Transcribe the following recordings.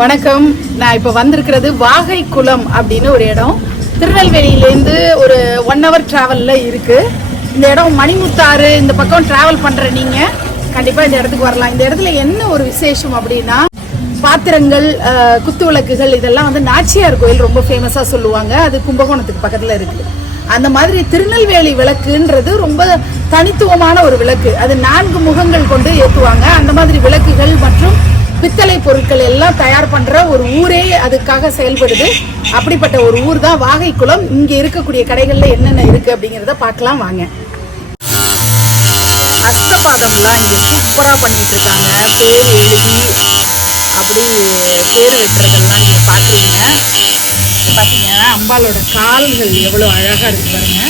வணக்கம். நான் இப்போ வந்திருக்கிறது வாகை குளம் அப்படின்னு ஒரு இடம். திருநெல்வேலியிலேருந்து ஒரு ஒன் ஹவர் ட்ராவலில் இருக்குது இந்த இடம் மணிமுத்தாறு இந்த பக்கம் ட்ராவல் பண்ணுற நீங்கள் கண்டிப்பாக இந்த இடத்துக்கு வரலாம். இந்த இடத்துல என்ன ஒரு விசேஷம் அப்படின்னா பாத்திரங்கள் குத்து விளக்குகள் இதெல்லாம் வந்து நாச்சியார் கோயில் ரொம்ப ஃபேமஸாக சொல்லுவாங்க. அது கும்பகோணத்துக்கு பக்கத்தில் இருக்குது அந்த மாதிரி திருநெல்வேலி விளக்குன்றது ரொம்ப தனித்துவமான ஒரு விளக்கு. அது நான்கு முகங்கள் கொண்டு ஏற்றுவாங்க அந்த மாதிரி விளக்குகள் மற்றும் பித்தளை பொருட்கள் எல்லாம் தயார் பண்ற ஒரு ஊரே அதுக்காக செயல்படுது. அப்படிப்பட்ட ஒரு ஊர் தான் வாகைக்குளம் இங்க இருக்கக்கூடிய கடைகள்ல என்னென்ன இருக்கு அப்படிங்கிறத பார்க்கலாம் வாங்க. அஸ்தபாதம்லாம் இங்க சூப்பரா பண்ணிட்டு இருக்காங்க. பேர் எழுதி அப்படி பேர் வெட்டுறதெல்லாம் நீங்க பாக்குறீங்க பாத்தீங்கன்னா அம்பாலோட கால்கள் எவ்வளவு அழகா இருக்கு பாருங்க.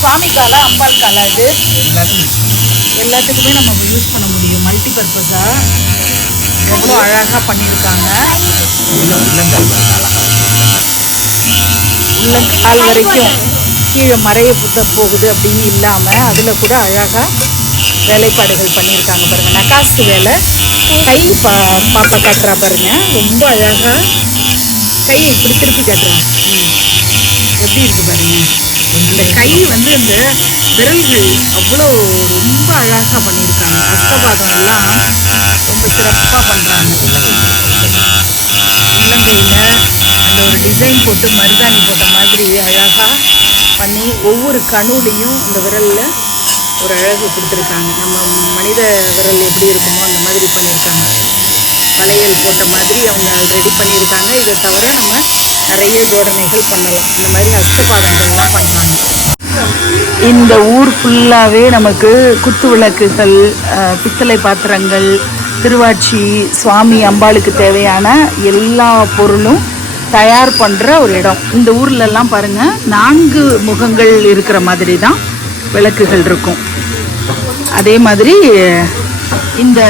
சுவாமி காலா அம்பாள் காலா இது? எல்லாத்துக்குமே. நம்ம யூஸ் பண்ண முடியும். மல்டி பர்பஸா எவ்வளோ அழகாக பண்ணியிருக்காங்க. உள்ளங்கால் வரைக்கும் கீழே மறைய புத்த போகுது அப்படின்னு இல்லாமல் அதில் கூட அழகாக வேலைப்பாடுகள் பண்ணியிருக்காங்க பாருங்கள் நகாசு வேலை. கை பா பாப்பா காட்டுறா பாருங்கள் ரொம்ப அழகாக கையை இப்படி திருப்பி காட்டுறேன் எப்படி இருக்குது பாருங்கள் இந்த கை வந்து இந்த விரல்கள் அவ்வளோ ரொம்ப அழகா பண்ணியிருக்காங்க. அஷ்டபாதம் எல்லாம் ரொம்ப சிறப்பாக பண்றாங்க. உள்ளங்கையில் அந்த ஒரு டிசைன் போட்டு மருதாணி போட்ட மாதிரி அழகா பண்ணி ஒவ்வொரு கணுலையும் இந்த விரல்ல ஒரு அழகு கொடுத்துருக்காங்க. நம்ம மனித விரல் எப்படி இருக்குமோ அந்த மாதிரி பண்ணியிருக்காங்க. வளையல் போட்ட மாதிரி அவங்க ரெடி பண்ணியிருக்காங்க. இதை தவிர நம்ம நிறைய ஜோடனைகள் பண்ணலாம். இந்த மாதிரி அஷ்டபாதங்கள்லாம் பண்ணுறாங்க இந்த ஊர் ஃபுல்லாகவே நமக்கு குத்து விளக்குகள் பித்தளை பாத்திரங்கள் திருவாட்சி சுவாமி அம்பாளுக்கு தேவையான எல்லா பொருளும் தயார் பண்ணுற ஒரு இடம். இந்த ஊர்லெல்லாம் பாருங்கள் நான்கு முகங்கள் இருக்கிற மாதிரி தான் விளக்குகள் இருக்கும். அதே மாதிரி இந்த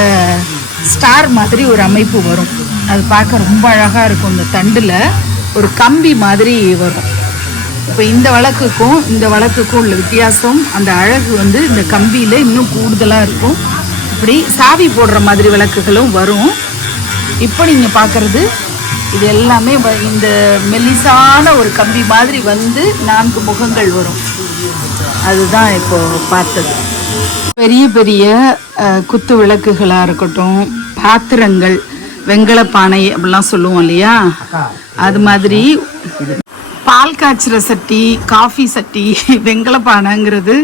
ஸ்டார் மாதிரி ஒரு அமைப்பு வரும். அது பார்க்க ரொம்ப அழகாக இருக்கும். இந்த தண்டில் ஒரு கம்பி மாதிரி வரும். இப்போ இந்த வழக்குக்கும் இந்த வழக்குக்கும் உள்ள வித்தியாசம் அந்த அழகு வந்து இந்த கம்பியில் இன்னும் கூடுதலாக இருக்கும். இப்படி சாவி போடுற மாதிரி விளக்குகளும் வரும். இப்போ நீங்கள் பார்க்குறது இது எல்லாமே வ- இந்த மெல்லிசான ஒரு கம்பி மாதிரி வந்து நான்கு முகங்கள் வரும். அதுதான் இப்போ பார்த்தது. பெரிய பெரிய குத்து விளக்குகளாக இருக்கட்டும் பாத்திரங்கள் வெங்கல பானை அப்படிலாம் சொல்லுவோம் இல்லையா? அது மாதிரி பால் காய்ச்சுற சட்டி காஃபி சட்டி வெங்கல பானைங்கிறது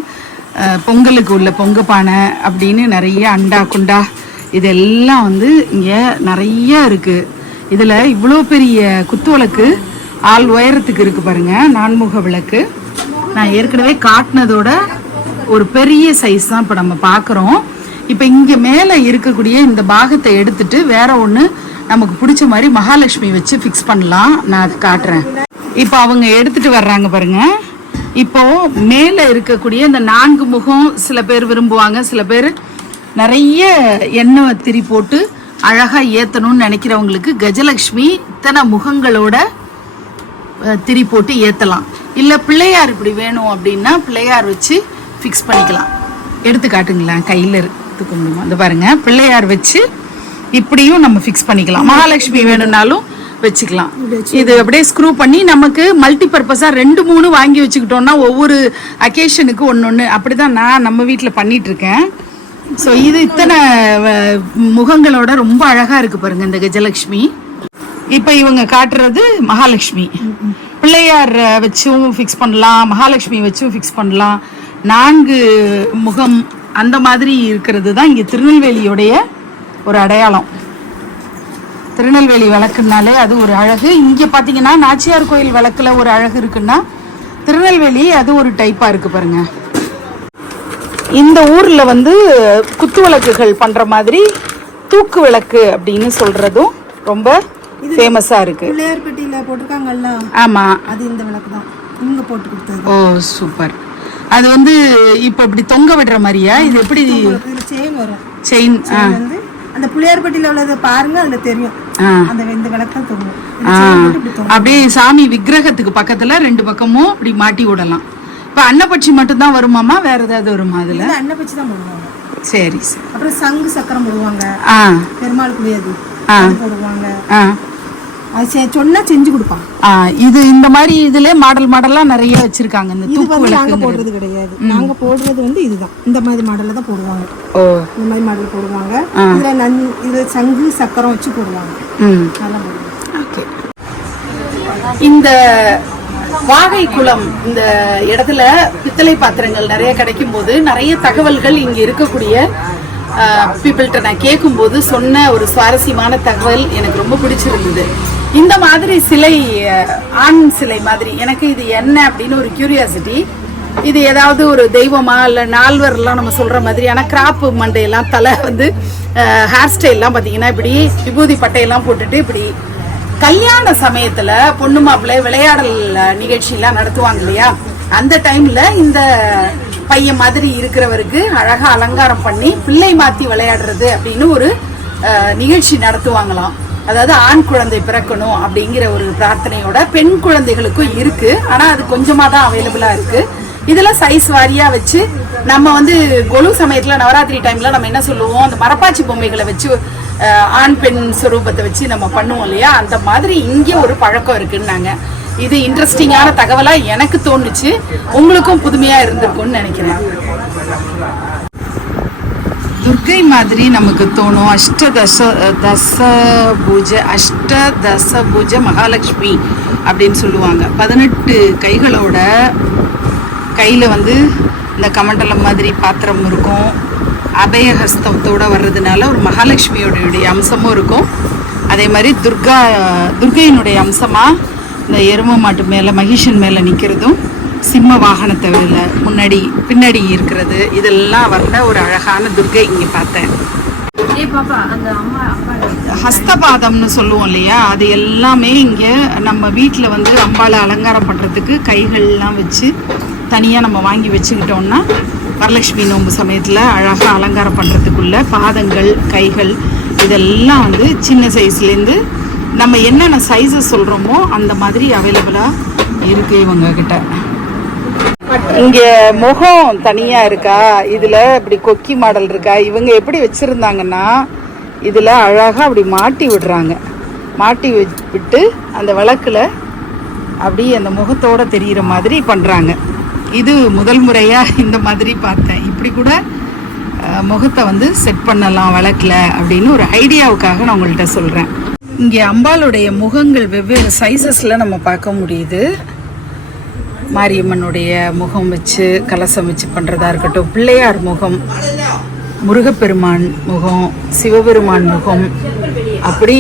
பொங்கலுக்கு உள்ள பொங்க பானை அப்படின்னு நிறைய அண்டா குண்டா இதெல்லாம் வந்து இங்கே நிறைய இருக்குது இதில் இவ்வளோ பெரிய குத்து விளக்கு ஆள் உயரத்துக்கு இருக்கு பாருங்க நான்முக விளக்கு. நான் ஏற்கனவே காட்டினதோட ஒரு பெரிய சைஸ் தான் இப்போ நம்ம பார்க்குறோம். இப்போ இங்கே மேலே இருக்கக்கூடிய இந்த பாகத்தை எடுத்துட்டு வேற ஒன்று நமக்கு பிடிச்ச மாதிரி மகாலட்சுமி வச்சு ஃபிக்ஸ் பண்ணலாம். நான் அது காட்டுறேன். இப்போ அவங்க எடுத்துட்டு வர்றாங்க பாருங்க. இப்போ மேலே இருக்கக்கூடிய இந்த நான்கு முகம் சில பேர் விரும்புவாங்க. சில பேர் நிறைய எண்ணெய் திரி போட்டு அழகாக ஏற்றணும்னு நினைக்கிறவங்களுக்கு கஜலட்சுமி இத்தனை முகங்களோட திரி போட்டு ஏற்றலாம் இல்லை பிள்ளையார் இப்படி வேணும் அப்படின்னா பிள்ளையார் வச்சு ஃபிக்ஸ் பண்ணிக்கலாம். எடுத்து காட்டுங்களேன் கையில எடுத்துக்க முடியுமா? இந்த பாருங்க பிள்ளையார் வச்சு இப்படியும் நம்ம ஃபிக்ஸ் பண்ணிக்கலாம். மகாலட்சுமி வேணும்னாலும் வச்சுக்கலாம். இது அப்படியே ஸ்க்ரூ பண்ணி நமக்கு மல்டி பர்பஸா ரெண்டு மூணு வாங்கி வச்சுக்கிட்டோம்னா ஒவ்வொரு அக்கேஷனுக்கு ஒன்று ஒன்று அப்படிதான் நான் நம்ம வீட்டில் பண்ணிட்டு இருக்கேன் ஸோ இது இத்தனை முகங்களோட ரொம்ப அழகா இருக்கு பாருங்க இந்த கஜலட்சுமி. இப்போ இவங்க காட்டுறது மகாலட்சுமி. பிள்ளையார் வச்சும் ஃபிக்ஸ் பண்ணலாம் மகாலட்சுமி வச்சும் ஃபிக்ஸ் பண்ணலாம். நான்கு முகம் அந்த மாதிரி இருக்கிறது தான் இங்கே திருநெல்வேலியுடைய ஒரு அடையாளம். திருநெல்வேலி விளக்குனாலே அது ஒரு அழகு. இங்கே பார்த்தீங்கன்னா நாச்சியார் கோயில் விளக்குல ஒரு அழகு இருக்குன்னா திருநெல்வேலி அது ஒரு டைப்பாக இருக்கு பாருங்க. இந்த ஊர்ல வந்து குத்து விளக்குகள் பண்ற மாதிரி தூக்கு விளக்கு அப்படின்னு சொல்றதும் ரொம்ப ஃபேமஸா இருக்கு. பிள்ளையார்பட்டியில போட்டிருக்காங்கல்ல? ஆமா. அது இந்த விளக்கு தான் இங்க போட்டு கொடுத்தது. Oh super. அது வந்து இப்ப இப்படி தொங்க விடுற மாதிரியா? இது எப்படி செயின் வரும். செயின் வந்து அந்த பிள்ளையார்பட்டியில உள்ளதை பாருங்க அதுல தெரியும். அந்த இந்த விளக்கு தான் தொங்கும். அப்படியே சாமி விக்கிரகத்துக்கு பக்கத்துல ரெண்டு பக்கமும் இப்படி மாட்டி விடலாம். இப்ப அன்னப்பட்சி மட்டும்தான் வருமாமா வேற ஏதாவது வருமா அதுல? இது அன்னை வச்சு தான் போடுவாங்க. சரி அப்புறம் சங்கு சக்கரம் போடுவாங்க. பெருமாள். அது. போடுவாங்க. சொன்னா செஞ்சு கொடுப்பாங்க. ஆ இது இந்த மாதிரி இதுல மாடல் மாடலா நிறைய வச்சிருக்காங்க இந்த தூக்கு நாங்க போடுறது கிடையாது. நாங்க போடுறது வந்து இதுதான். இந்த மாதிரி மாடல்ல தான் போடுவாங்க. ஓ. இந்த மாதிரி மாடல் போடுவாங்க. இதுல நன் இதுல சங்கு சக்கரம் வச்சு போடுவாங்க. ம். அதெல்லாம் ஓகே. இந்த வாகை குளம் இந்த இடத்துல பித்தளை பாத்திரங்கள் நிறைய கிடைக்கும் போது நிறைய தகவல்கள் இங்க இருக்கக்கூடிய பீப்புள்கிட்ட நான் கேட்கும்போது சொன்ன ஒரு சுவாரஸ்யமான தகவல் எனக்கு ரொம்ப பிடிச்சிருந்தது. இந்த மாதிரி சிலை ஆண் சிலை மாதிரி எனக்கு இது என்ன அப்படின்னு ஒரு கியூரியாசிட்டி இது ஏதாவது ஒரு தெய்வமா இல்ல நால்வர்லாம் நம்ம சொல்ற மாதிரியான கிராப் மண்டையெல்லாம் தலை வந்து ஹேர் ஸ்டைல்லாம் பார்த்தீங்கன்னா இப்படி விபூதி பட்டையெல்லாம் போட்டுட்டு இப்படி கல்யாண சமயத்துல பொண்ணு மாப்பிள்ளை விளையாடல் நிகழ்ச்சியெல்லாம் நடத்துவாங்க இல்லையா? அந்த டைம்ல இந்த பையன் மாதிரி இருக்கிறவருக்கு அழகா அலங்காரம் பண்ணி பிள்ளை மாத்தி விளையாடுறது அப்படின்னு ஒரு நிகழ்ச்சி நடத்துவாங்களாம். அதாவது ஆண் குழந்தை பிறக்கணும் அப்படிங்கிற ஒரு பிரார்த்தனையோட பெண் குழந்தைகளுக்கும் இருக்கு. ஆனா அது கொஞ்சமா தான் அவைலபிளா இருக்கு. இதெல்லாம் சைஸ் வாரியா வச்சு நம்ம வந்து கொலு சமயத்துல நவராத்திரி டைம்ல நம்ம என்ன சொல்லுவோம்? அந்த மரப்பாச்சி பொம்மைகளை வச்சு ஆண் பெண் சுரூபத்தை வச்சு நம்ம பண்ணுவோம் இல்லையா? அந்த மாதிரி இங்கே ஒரு பழக்கம் இருக்குன்னாங்க. இது இன்ட்ரெஸ்டிங்கான தகவலா எனக்கு தோணுச்சு. உங்களுக்கும் புதுமையா இருந்திருக்கும்னு நினைக்கிறேன். துர்கை மாதிரி நமக்கு தோணும். அஷ்ட தச தச பூஜை அஷ்ட தச பூஜை மகாலட்சுமி அப்படின்னு சொல்லுவாங்க. பதினெட்டு கைகளோட கையில் வந்து இந்த கமண்டலம் மாதிரி பாத்திரம் இருக்கும். அபயஹஸ்தத்தோடு வர்றதுனால ஒரு மகாலட்சுமியோடைய அம்சமும் இருக்கும். அதே மாதிரி துர்கா துர்கையினுடைய அம்சமாக இந்த எரும மாட்டு மேலே மகிஷன் மேலே நிற்கிறதும் சிம்ம வாகனத்தை மேல முன்னாடி பின்னாடி இருக்கிறது. இதெல்லாம் வர்ற ஒரு அழகான துர்கை இங்கே பார்த்தேன். ஹஸ்தபாதம்னு சொல்லுவோம் இல்லையா? அது எல்லாமே இங்கே நம்ம வீட்டில் வந்து அம்பாளை அலங்காரம் பண்ணுறதுக்கு கைகள்லாம் வச்சு தனியாக நம்ம வாங்கி வச்சுக்கிட்டோம்னா வரலட்சுமி நோன்பு சமயத்தில் அழகாக அலங்காரம் பண்ணுறதுக்குள்ள பாதங்கள் கைகள் இதெல்லாம் வந்து சின்ன சைஸ்லேருந்து நம்ம என்னென்ன சைஸஸ் சொல்கிறோமோ அந்த மாதிரி அவைலபிளாக இருக்குது இவங்க கிட்ட. இங்க முகம் தனியா இருக்கா? இதுல இப்படி கொக்கி மாடல் இருக்கா? இவங்க எப்படி வச்சிருந்தாங்கன்னா இதுல அழகா அப்படி மாட்டி விடுறாங்க. மாட்டி விட்டு அந்த விளக்குல அப்படி அந்த முகத்தோட தெரியிற மாதிரி பண்றாங்க. இது முதல் முறையா இந்த மாதிரி பார்த்தேன். இப்படி கூட முகத்தை வந்து செட் பண்ணலாம் விளக்குல அப்படின்னு ஒரு ஐடியாவுக்காக நான் உங்கள்கிட்ட சொல்றேன். இங்கே அம்பாளுடைய முகங்கள் வெவ்வேறு சைஸஸில் நம்ம பார்க்க முடியுது. மாரியம்மனுடைய முகம் வச்சு கலசம் வச்சு பண்ணுறதா இருக்கட்டும் பிள்ளையார் முகம் முருகப்பெருமான் முகம் சிவபெருமான் முகம் அப்படி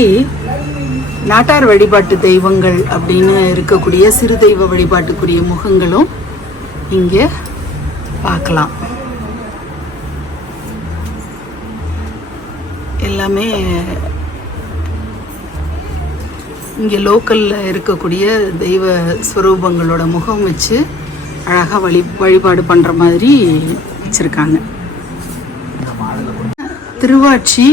நாட்டார் வழிபாட்டு தெய்வங்கள் அப்படின்னு இருக்கக்கூடிய சிறு தெய்வ வழிபாட்டுக்குரிய முகங்களும் இங்கே பார்க்கலாம். எல்லாமே இங்கே லோக்கலில் இருக்கக்கூடிய தெய்வ ஸ்வரூபங்களோட முகம் வச்சு அழகாக வழி வழிபாடு பண்ணுற மாதிரி வச்சுருக்காங்க. திருவாட்சி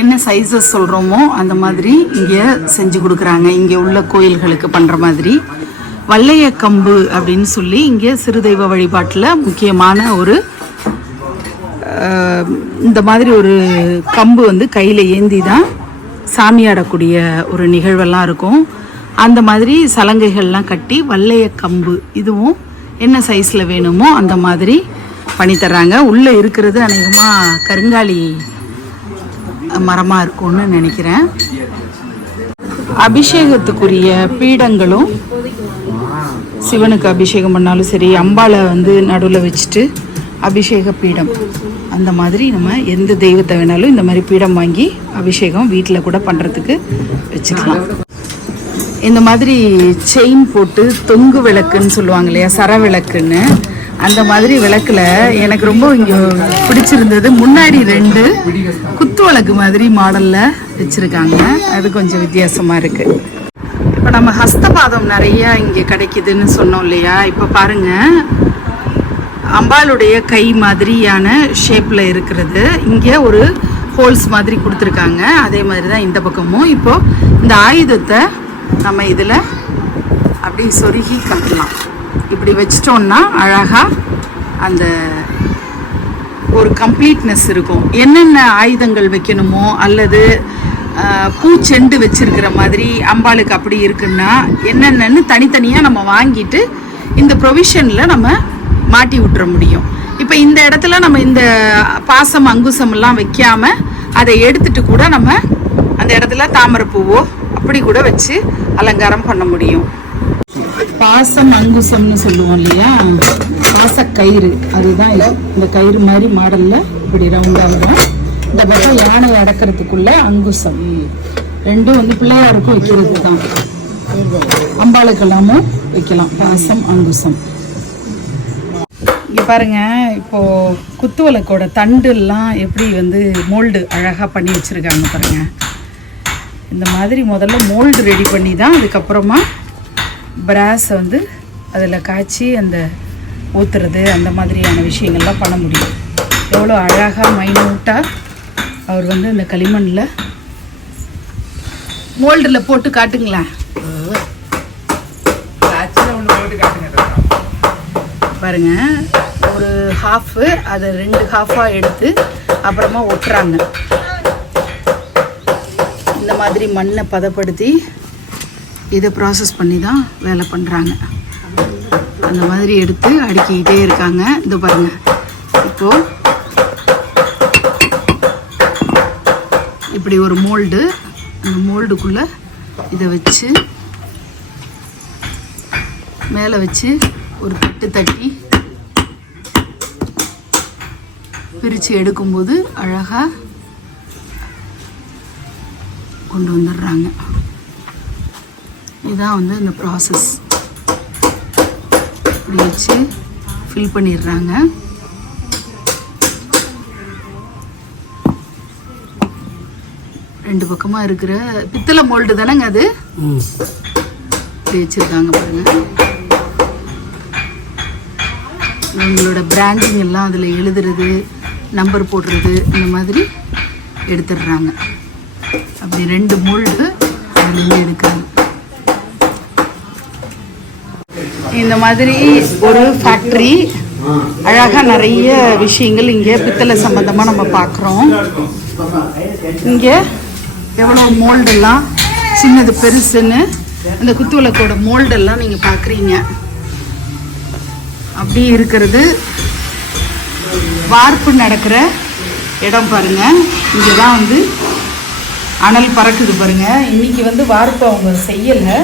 என்ன சைஸஸ் சொல்கிறோமோ அந்த மாதிரி இங்கே செஞ்சு கொடுக்குறாங்க. இங்கே உள்ள கோயில்களுக்கு பண்ணுற மாதிரி. வல்லைய கம்பு அப்படின்னு சொல்லி இங்கே சிறு தெய்வ வழிபாட்டில் முக்கியமான ஒரு இந்த மாதிரி ஒரு கம்பு வந்து கையில் ஏந்தி தான் சாமியாடக்கூடிய ஒரு நிகழ்வெல்லாம் இருக்கும். அந்த மாதிரி சலங்கைகள்லாம் கட்டி வல்லைய கம்பு இதுவும் என்ன சைஸில் வேணுமோ அந்த மாதிரி பண்ணி தர்றாங்க. உள்ளே இருக்கிறது அநேகமாக கருங்காலி மரமாக இருக்கும்னு நினைக்கிறேன். அபிஷேகத்துக்குரிய பீடங்களும் சிவனுக்கு அபிஷேகம் பண்ணாலும் சரி அம்பாளை வந்து நடுவில் வச்சுட்டு அபிஷேக பீடம். அந்த மாதிரி நம்ம எந்த தெய்வத்தை வேணாலும் இந்த மாதிரி பீடம் வாங்கி அபிஷேகம் வீட்டில் கூட பண்ணுறதுக்கு வச்சுக்கலாம். இந்த மாதிரி செயின் போட்டு தொங்கு விளக்குன்னு சொல்லுவாங்க இல்லையா சர விளக்குன்னு அந்த மாதிரி விளக்குல எனக்கு ரொம்ப இங்கே பிடிச்சிருந்தது. முன்னாடி ரெண்டு குத்து விளக்கு மாதிரி மாடலில் வச்சுருக்காங்க. அது கொஞ்சம் வித்தியாசமாக இருக்குது இப்போ நம்ம ஹஸ்தபாதம் நிறையா இங்கே கிடைக்குதுன்னு சொன்னோம் இல்லையா? இப்போ பாருங்கள் அம்பாளுடைய கை மாதிரியான ஷேப்பில் இருக்கிறது. இங்கே ஒரு ஹோல்ஸ் மாதிரி கொடுத்துருக்காங்க. அதே மாதிரி தான் இந்த பக்கமும். இப்போ இந்த ஆயுதத்தை நம்ம இதில் அப்படி சொருகி காட்டலாம். இப்படி வச்சிட்டோம்னா அழகாக அந்த ஒரு கம்ப்ளீட்னஸ் இருக்கும். என்னென்ன ஆயுதங்கள் வைக்கணுமோ அல்லது பூச்செண்டு வச்சிருக்கிற மாதிரி அம்பாளுக்கு அப்படி இருக்குன்னா என்னென்னு தனித்தனியாக நம்ம வாங்கிட்டு இந்த ப்ரொவிஷனில் நம்ம மாட்டி விட்டுற முடியும். இப்போ இந்த இடத்துல நம்ம இந்த பாசம் அங்குசம் எல்லாம் வைக்காம அதை எடுத்துட்டு கூட நம்ம அந்த இடத்துல தாமரை பூவோ அப்படி கூட வச்சு அலங்காரம் பண்ண முடியும். பாசம் அங்குசம்னு சொல்லுவோம் இல்லையா? பாசக்கயிறு அதுதான் இந்த கயிறு மாதிரி மாடல்ல இப்படி ரவுண்டா வரும். இந்த பக்கம் யானை அடக்கிறதுக்குள்ள அங்குசம். ரெண்டும் வந்து பிள்ளையாருக்கும் வைக்கிறது தான் அம்பாளுக்கெல்லாமும் வைக்கலாம். பாசம் அங்குசம். இங்க பாருங்க இப்போ குத்துவிளக்கோட தண்டு எல்லாம் எப்படி வந்து மோல்டு அழகா பண்ணி வச்சிருக்காங்க பாருங்க. இந்த மாதிரி முதல்ல மோல்டு ரெடி பண்ணி தான் அதுக்கப்புறமா பிராஸை வந்து அதில் காய்ச்சி அந்த ஊற்றுறது அந்த மாதிரியான விஷயங்கள்லாம் பண்ண முடியும். எவ்வளோ அழகாக மைனூட்டாக அவர் வந்து இந்த களிமண்ணில் மோல்டில் போட்டு காட்டுங்களேன் பாருங்க. ஒரு ஹாஃபு அதை ரெண்டு ஹாஃபாக எடுத்து அப்புறமா ஒட்டுறாங்க. இந்த மாதிரி மண்ணை பதப்படுத்தி இதை ப்ராசஸ் பண்ணி தான் வேலை பண்ணுறாங்க அந்த மாதிரி எடுத்து அடுக்கிக்கிட்டே இருக்காங்க. இந்த பாருங்க. இப்போது இப்படி ஒரு மோல்டு அந்த மோல்டுக்குள்ளே இதை வச்சு மேலே வச்சு ஒரு தட்டு தட்டி பிரித்து எடுக்கும்போது அழகாக கொண்டு வந்துடுறாங்க. இதுதான் வந்து இந்த ப்ராசஸ் இப்படி வச்சு ஃபில் பண்ணிடுறாங்க. ரெண்டு பக்கமாக இருக்கிற பித்தளை மோல்டு தானேங்க அது? வச்சுருக்காங்க பாருங்க. உங்களோட பிராண்டிங் எல்லாம் அதில் எழுதுறது நம்பர் போடுறது இந்த மாதிரி எடுத்துடுறாங்க. அப்படி ரெண்டு மோல்டு அதுலேருந்து எடுக்கிறாங்க இந்த மாதிரி ஒரு ஃபேக்ட்ரி அழகாக நிறைய விஷயங்கள் இங்கே பித்தளை சம்மந்தமாக நம்ம பார்க்குறோம். இங்கே எவ்வளோ மோல்டெல்லாம் சின்னது பெருசுன்னு அந்த குத்துவிளக்கோட மோல்டெல்லாம் நீங்கள் பார்க்குறீங்க. அப்படி இருக்கிறது வார்ப்பு நடக்கிற இடம் பாருங்க. இங்கே தான் வந்து அனல் பறக்குது பாருங்க. இன்னைக்கு வந்து வார்ப்பு அவங்க செய்யலை.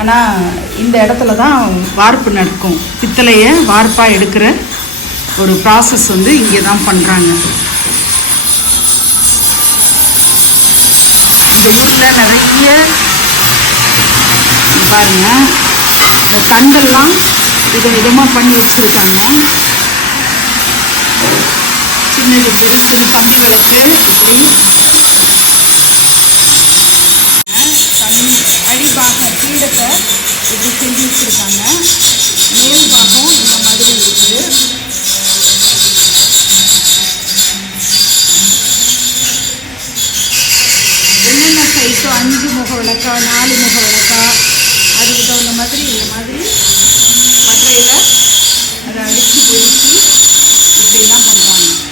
ஆனால் இந்த இடத்துல தான் வார்ப்பு நடக்கும். பித்தளையை வார்ப்பாக எடுக்கிற ஒரு ப்ராசஸ் வந்து இங்கே தான் பண்ணுறாங்க இந்த ஊரில் நிறைய பாருங்கள் பாருங்க. இந்த தண்டெல்லாம் வித விதமாக பண்ணி வச்சுருக்காங்க. சின்னது பெருசுன்னு பத்து விளக்கு இப்படி தண்ணி அடிபாகம் பீடத்தை இப்படி செஞ்சு வச்சுருக்காங்க மேல் பாகம் இந்த மாதிரி இருக்குது என்னென்ன சைஸோ அஞ்சு முக விளக்கா நாலு முக விளக்கா அதுக்கு தகுந்த மாதிரி இந்த மாதிரி மற்றையில் அதை அடித்து பொறுக்கி இப்படிலாம் பண்ணுறாங்க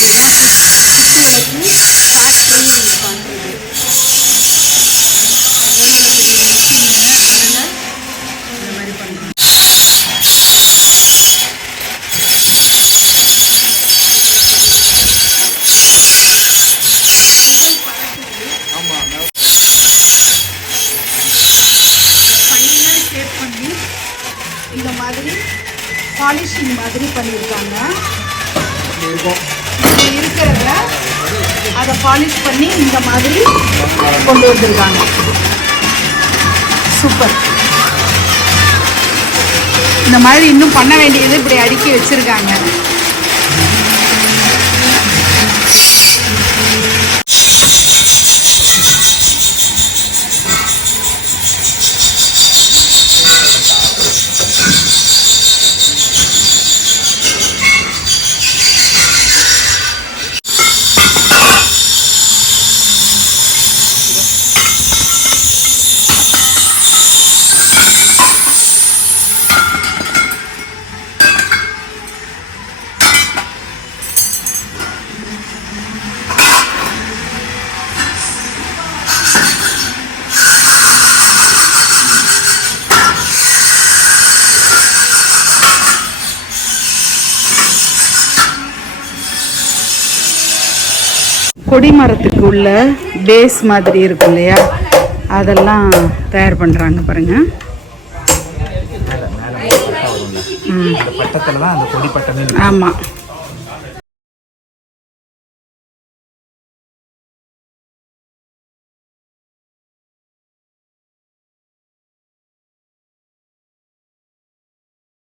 இதுதான் குத்துவிளக்கு ஃபேக்ட்ரி பண்ணுறது எவ்வளோ பெரிய மிஷினு அதில் இந்த மாதிரி பண்ணுறாங்க ஃபைனாக ஷேப் பண்ணி இந்த மாதிரி பாலிஷிங் மாதிரி பண்ணியிருக்காங்க. இப்படி இருக்கிறத அதை பாலிஷ் பண்ணி இந்த மாதிரி கொண்டு வந்திருக்காங்க. சூப்பர். இந்த மாதிரி இன்னும் பண்ண வேண்டியது இப்படி அடுக்கி வச்சிருக்காங்க. கொடி மரத்துக்கு உள்ள பேஸ் மாதிரி இருக்கும் இல்லையா? அதெல்லாம் தயார் பண்ணுறாங்க பாருங்க. அந்த பட்டத்தில் தான் அந்த கொடி பட்டமே ஆமாம்